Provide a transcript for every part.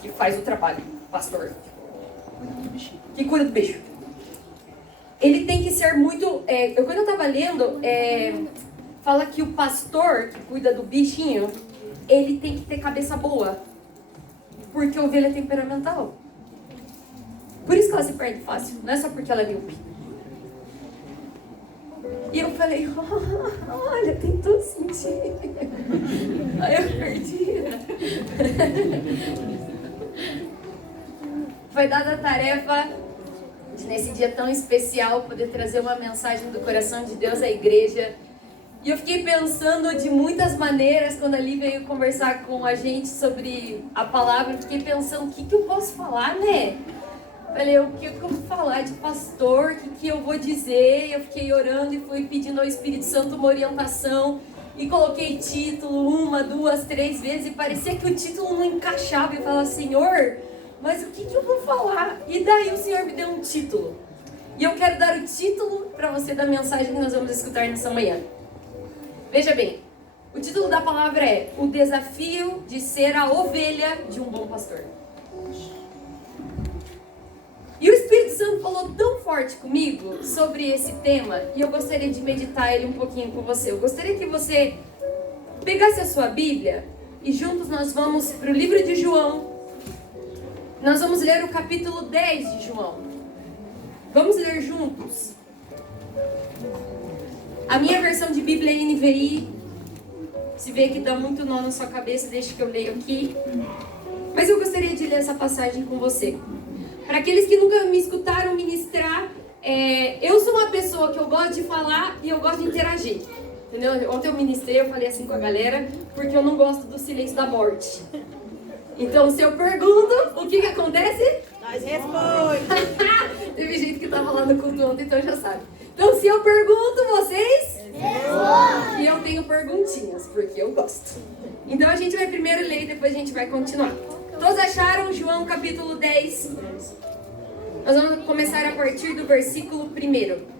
que faz o trabalho, pastor, que cuida do bicho. Ele tem que ser muito... quando eu estava lendo, fala que o pastor que cuida do bichinho, ele tem que ter cabeça boa. Porque a ovelha é temperamental. Por isso que ela se perde fácil. Não é só porque ela é míope. E eu falei, olha, tem todo sentido. Aí eu perdi. Foi dada a tarefa de, nesse dia tão especial, poder trazer uma mensagem do coração de Deus à igreja. E eu fiquei pensando de muitas maneiras, quando ali veio conversar com a gente sobre a palavra, eu fiquei pensando, o que eu posso falar, né? Falei, o que eu vou falar de pastor, o que eu vou dizer? Eu fiquei orando e fui pedindo ao Espírito Santo uma orientação. E coloquei título 1, 2, 3 vezes, e parecia que o título não encaixava. Eu falava, Senhor, mas o que eu vou falar? E daí o Senhor me deu um título. E eu quero dar o título para você da mensagem que nós vamos escutar nessa manhã. Veja bem, o título da palavra é O Desafio de Ser a Ovelha de um Bom Pastor. E o Espírito Santo falou tão forte comigo sobre esse tema, e eu gostaria de meditar ele um pouquinho com você. Eu gostaria que você pegasse a sua Bíblia e juntos nós vamos para o livro de João. Nós vamos ler o capítulo 10 de João. Vamos ler juntos. A minha versão de Bíblia é NVI. Se vê que dá muito nó na sua cabeça, deixa que eu leio aqui. Mas eu gostaria de ler essa passagem com você. Para aqueles que nunca me escutaram ministrar, eu sou uma pessoa que eu gosto de falar e eu gosto de interagir. Entendeu? Ontem eu ministrei, eu falei assim com a galera, porque eu não gosto do silêncio da morte. Então, se eu pergunto, o que acontece? Nós responde. Teve gente que estava lá no culto ontem, então já sabe. Então, se eu pergunto, vocês? Responde. E eu tenho perguntinhas, porque eu gosto. Então, a gente vai primeiro ler e depois a gente vai continuar. Todos acharam João capítulo 10? Nós vamos começar a partir do versículo 1.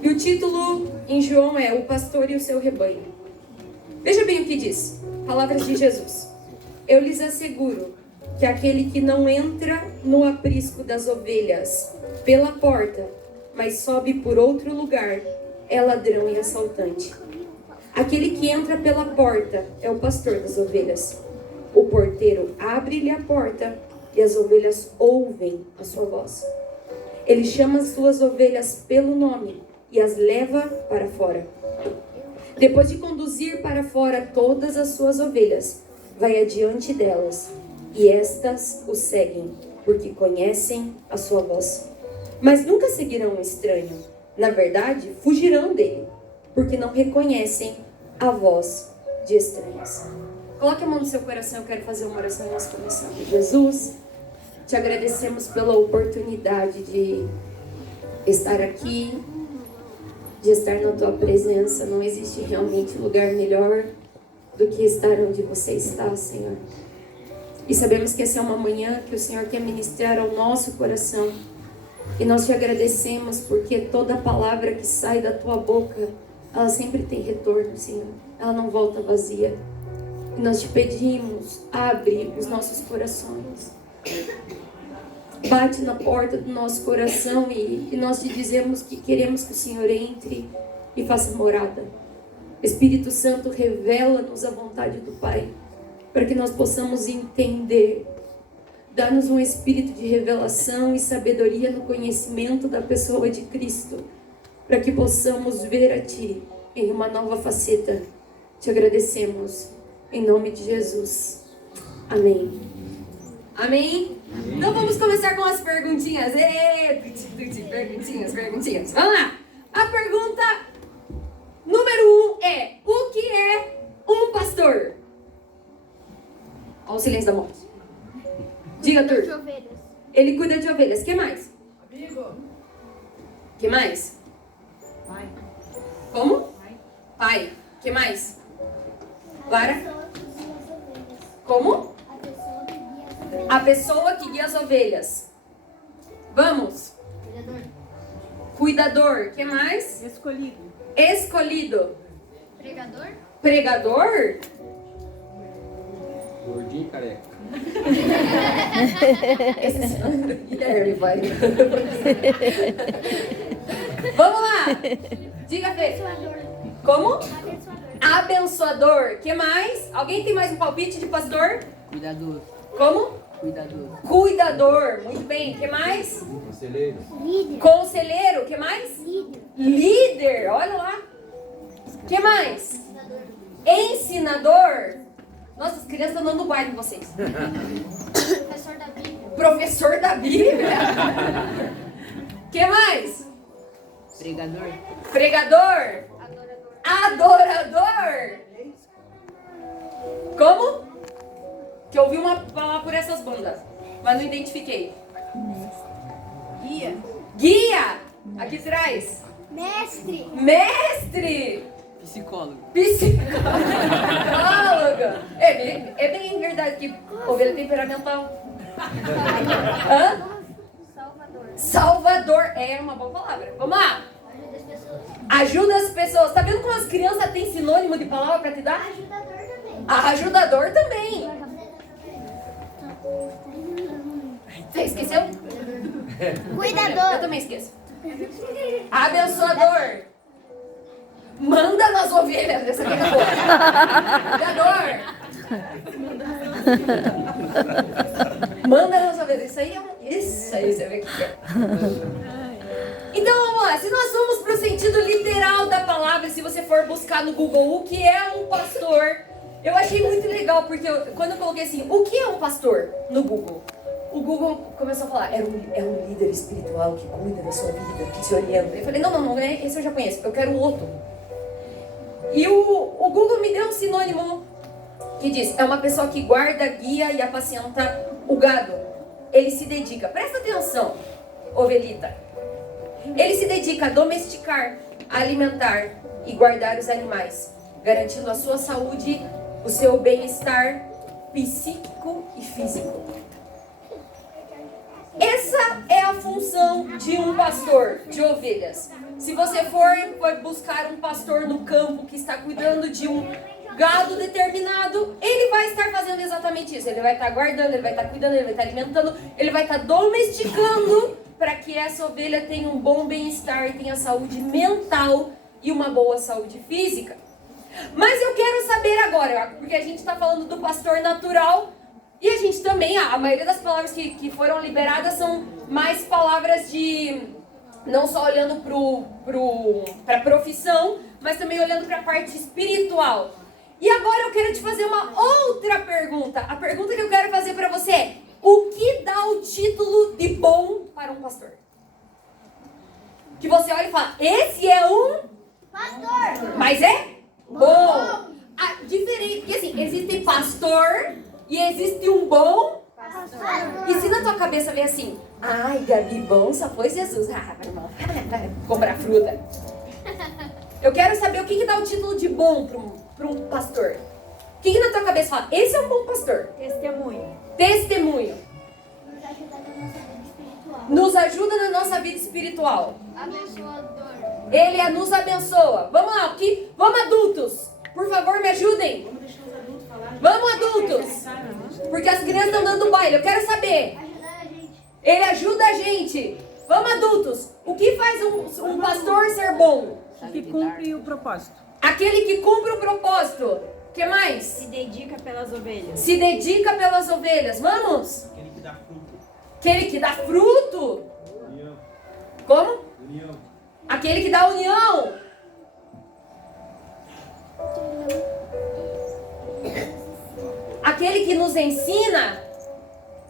E o título em João é O Pastor e o Seu Rebanho. Veja bem o que diz. Palavras de Jesus. Eu lhes asseguro que aquele que não entra no aprisco das ovelhas pela porta, mas sobe por outro lugar, é ladrão e assaltante. Aquele que entra pela porta é o pastor das ovelhas. O porteiro abre-lhe a porta e as ovelhas ouvem a sua voz. Ele chama as suas ovelhas pelo nome e as leva para fora. Depois de conduzir para fora todas as suas ovelhas, vai adiante delas, e estas o seguem, porque conhecem a sua voz. Mas nunca seguirão um estranho. Na verdade, fugirão dele, porque não reconhecem a voz de estranhos. Coloque a mão no seu coração, eu quero fazer uma oração e nós começamos. Jesus, te agradecemos pela oportunidade de estar aqui, de estar na tua presença. Não existe realmente lugar melhor do que estar onde você está, Senhor. E sabemos que essa é uma manhã que o Senhor quer ministrar ao nosso coração. E nós te agradecemos porque toda palavra que sai da tua boca, ela sempre tem retorno, Senhor. Ela não volta vazia. E nós te pedimos, abre os nossos corações. Bate na porta do nosso coração e nós te dizemos que queremos que o Senhor entre e faça morada. Espírito Santo, revela-nos a vontade do Pai, para que nós possamos entender. Dá-nos um espírito de revelação e sabedoria no conhecimento da pessoa de Cristo, para que possamos ver a Ti em uma nova faceta. Te agradecemos, em nome de Jesus. Amém. Amém? Então vamos começar com as perguntinhas. Perguntinhas. Vamos lá. A pergunta número 1 é: o que é um pastor? Olha o silêncio da morte. Diga, turma. Ele cuida de ovelhas. O que mais? Amigo. O que mais? Pai. Como? Pai. O que mais? Lara? Como? A pessoa que guia as ovelhas. Vamos. Cuidador. O que mais? Escolhido. Pregador? Gordinho e careca. Guilherme, vai. Vamos lá. Diga, Fê. Como? Abençoador. Que mais? Alguém tem mais um palpite de pastor? Cuidador. Como? Cuidador. Cuidador. Muito bem. Que mais? Conselheiro. Conselheiro. Que mais? Líder. Olha lá. Que mais? Ensinador. Nossa, as crianças estão dando baile com vocês. Professor da Bíblia. Professor da Bíblia. Que mais? Pregador. Pregador. Adorador. Como? Que eu ouvi uma palavra por essas bandas, mas não identifiquei. Guia. Guia. Aqui atrás. Mestre. Mestre. Psicólogo. Psicóloga. É bem verdade que ovelha temperamental. Hã? Salvador. Salvador. É uma boa palavra. Vamos lá. Ajuda as pessoas. Ajuda as pessoas. Tá vendo como as crianças têm sinônimo de palavra pra te dar? Ajudador também. Ajudador também. Você esqueceu? Eu Cuidador. também esqueço. Abençoador. Manda nas ovelhas. Essa aqui é boa. Cuidador. Manda nas ovelhas. Isso aí, você vê o que é. Então vamos lá. Se nós formos para o sentido literal da palavra, se você for buscar no Google o que é um pastor, eu achei muito legal, porque quando eu coloquei assim, o que é um pastor no Google? O Google começou a falar, é um líder espiritual que cuida da sua vida, que te orienta. Eu falei, não, esse eu já conheço, eu quero o outro. E o Google me deu um sinônimo que diz, é uma pessoa que guarda, guia e apacenta o gado. Ele se dedica, presta atenção, ovelhita. Ele se dedica a domesticar, a alimentar e guardar os animais, garantindo a sua saúde, o seu bem-estar psíquico e físico. Essa é a função de um pastor de ovelhas. Se você for buscar um pastor no campo que está cuidando de um gado determinado, ele vai estar fazendo exatamente isso. Ele vai estar guardando, ele vai estar cuidando, ele vai estar alimentando, ele vai estar domesticando para que essa ovelha tenha um bom bem-estar, tenha saúde mental e uma boa saúde física. Mas eu quero saber agora, porque a gente está falando do pastor natural, e a gente também, a maioria das palavras que foram liberadas são mais palavras de, não só olhando para a profissão, mas também olhando para a parte espiritual. E agora eu quero te fazer uma outra pergunta. A pergunta que eu quero fazer para você é, o que dá o título de bom para um pastor? Que você olha e fala, esse é um Pastor. mas é bom. Diferente, porque assim, existe pastor e existe um bom. Pastor. E se na tua cabeça vem assim, ai, Gabi, bom só foi Jesus. Ah, vai, irmão, vai comprar fruta. Eu quero saber o que dá o título de bom para um pastor. O que na tua cabeça fala, esse é um bom pastor? Testemunho. Testemunho. Nos ajuda na nossa vida espiritual. Nos ajuda na nossa vida espiritual. Abençoador. Ele nos abençoa. Vamos lá, vamos adultos. Por favor, me ajudem. Vamos deixar os adultos falar. Vamos adultos. Porque as crianças estão dando baile. Eu quero saber. Ajudar a gente. Ele ajuda a gente. Vamos adultos. O que faz um pastor ser bom? Que cumpre o propósito. Aquele que cumpre o propósito. O que mais? Se dedica pelas ovelhas. Se dedica pelas ovelhas. Vamos? Aquele que dá fruto. Aquele que dá fruto. União. Como? União. Aquele que dá união. Aquele que nos ensina.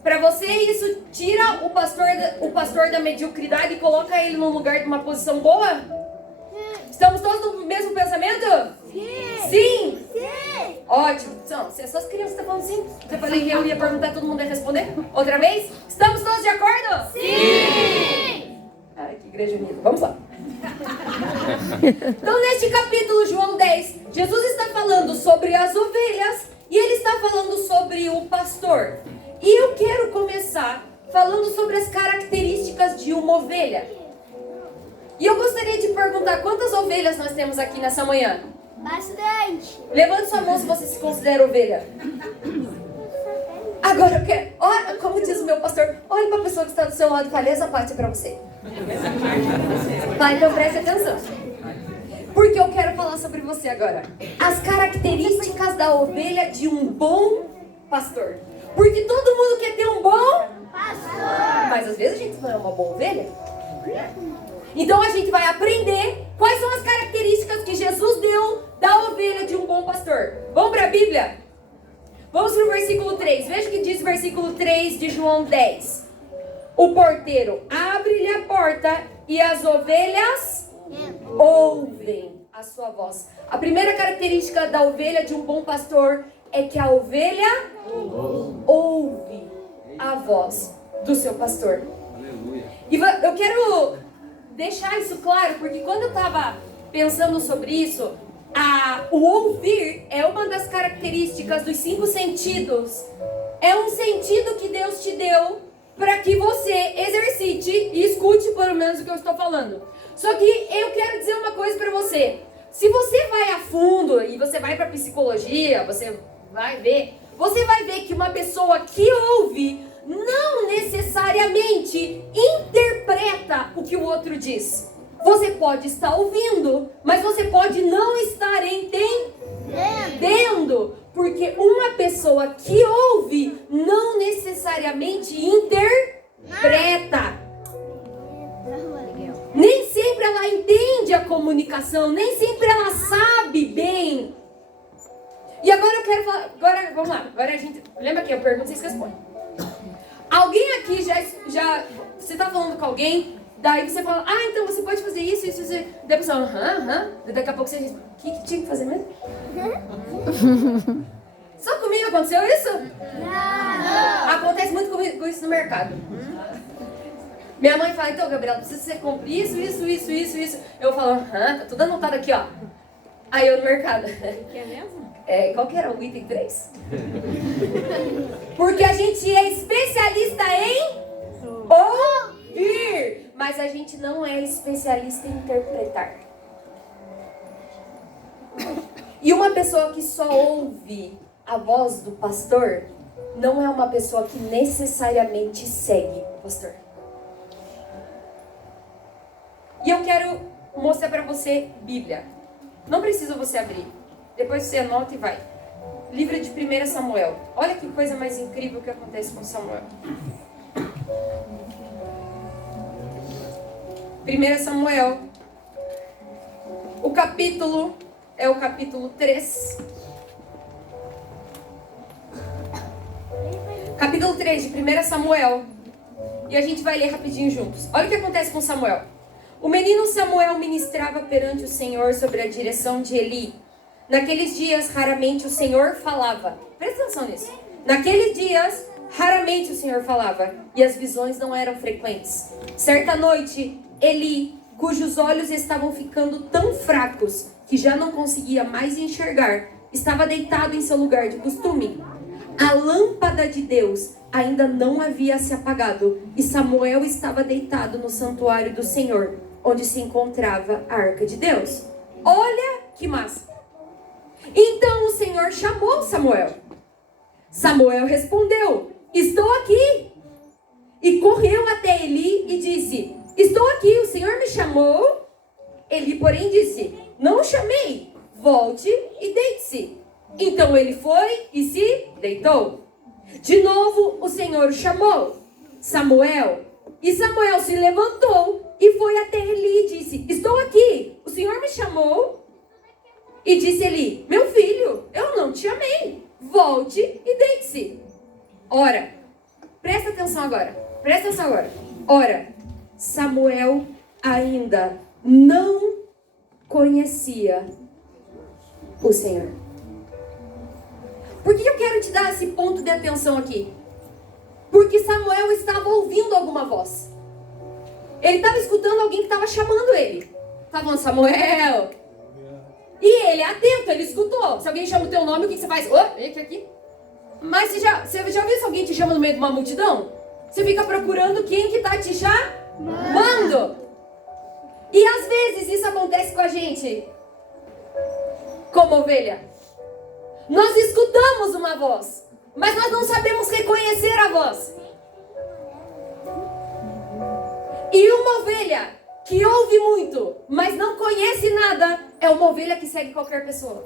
Para você isso tira o pastor da mediocridade e coloca ele num lugar de uma posição boa? Estamos todos no mesmo pensamento? Sim. Sim. Ótimo. Então, se essas crianças estão falando sim, eu falei que eu ia perguntar, todo mundo ia responder. Outra vez? Estamos todos de acordo? Sim. Ai, que igreja unida. Vamos lá. Então, neste capítulo, João 10, Jesus está falando sobre as ovelhas e ele está falando sobre o pastor. E eu quero começar falando sobre as características de uma ovelha. E eu gostaria de perguntar, quantas ovelhas nós temos aqui nessa manhã? Bastante. Levante sua mão se você se considera ovelha. Agora eu quero, olha, como diz o meu pastor, olhe para a pessoa que está do seu lado e fale, essa parte é para você. Tá, então preste atenção. Porque eu quero falar sobre você agora. As características da ovelha de um bom pastor. Porque todo mundo quer ter um bom pastor. Mas às vezes a gente não é uma boa ovelha. Então a gente vai aprender quais são as características que Jesus deu da ovelha de um bom pastor. Vamos para a Bíblia? Vamos para o versículo 3. Veja o que diz o versículo 3 de João 10. O porteiro abre-lhe a porta e as ovelhas ouvem a sua voz. A primeira característica da ovelha de um bom pastor é que a ovelha ouve a voz do seu pastor. E eu quero deixar isso claro, porque quando eu estava pensando sobre isso, o ouvir é uma das características dos 5 sentidos. É um sentido que Deus te deu para que você exercite e escute pelo menos o que eu estou falando. Só que eu quero dizer uma coisa para você. Se você vai a fundo e você vai para psicologia, você vai ver que uma pessoa que ouve não necessariamente interpreta o que o outro diz. Você pode estar ouvindo, mas você pode não estar entendendo. Porque uma pessoa que ouve não necessariamente interpreta. Nem sempre ela entende a comunicação, nem sempre ela sabe bem. E agora eu quero falar, vamos lá, agora a gente, lembra que eu pergunto, vocês respondem. Alguém aqui já você está falando com alguém, daí você fala, então você pode fazer isso, daí a pessoa, daqui a pouco você diz, o que tinha que fazer mesmo? Só comigo aconteceu isso? Não! Acontece muito com isso no mercado. Minha mãe fala, então, Gabriela, precisa você comprar isso. Eu falo, tá tudo anotado aqui, ó. Aí eu no mercado. Que é mesmo? Qual que era o item 3? Porque a gente é especialista em ouvir, mas a gente não é especialista em interpretar. E uma pessoa que só ouve a voz do pastor não é uma pessoa que necessariamente segue o pastor. E eu quero mostrar para você Bíblia. Não precisa você abrir. Depois você anota e vai. Livro de 1 Samuel. Olha que coisa mais incrível que acontece com Samuel. 1 Samuel. O capítulo é o capítulo 3. Capítulo 3 de 1 Samuel. E a gente vai ler rapidinho juntos. Olha o que acontece com Samuel. O menino Samuel ministrava perante o Senhor sobre a direção de Eli. Naqueles dias, raramente o Senhor falava. Presta atenção nisso. Naqueles dias, raramente o Senhor falava. E as visões não eram frequentes. Certa noite, Eli, cujos olhos estavam ficando tão fracos que já não conseguia mais enxergar, estava deitado em seu lugar de costume. A lâmpada de Deus ainda não havia se apagado e Samuel estava deitado no santuário do Senhor, onde se encontrava a arca de Deus. Olha que massa! Então o Senhor chamou Samuel. Samuel respondeu, estou aqui. E correu até Eli e disse, estou aqui, o Senhor me chamou? Eli, porém, disse, não o chamei, volte e deite-se. Então ele foi e se deitou. De novo o Senhor o chamou, Samuel. E Samuel se levantou e foi até Eli e disse, estou aqui, o Senhor me chamou? E disse Eli, meu filho, eu não te chamei, volte e deite-se. Ora, presta atenção agora. Ora, Samuel ainda não conhecia o Senhor. Por que eu quero te dar esse ponto de atenção aqui? Porque Samuel estava ouvindo alguma voz. Ele estava escutando alguém que estava chamando ele. Estava falando, Samuel. E ele é atento, ele escutou. Se alguém chama o teu nome, o que você faz? Vem aqui. Mas você já ouviu se alguém te chama no meio de uma multidão? Você fica procurando quem que está te chamando. E às vezes isso acontece com a gente. Como ovelha. Nós escutamos uma voz. mas nós não sabemos reconhecer a voz. E uma ovelha que ouve muito, mas não conhece nada, é uma ovelha que segue qualquer pessoa.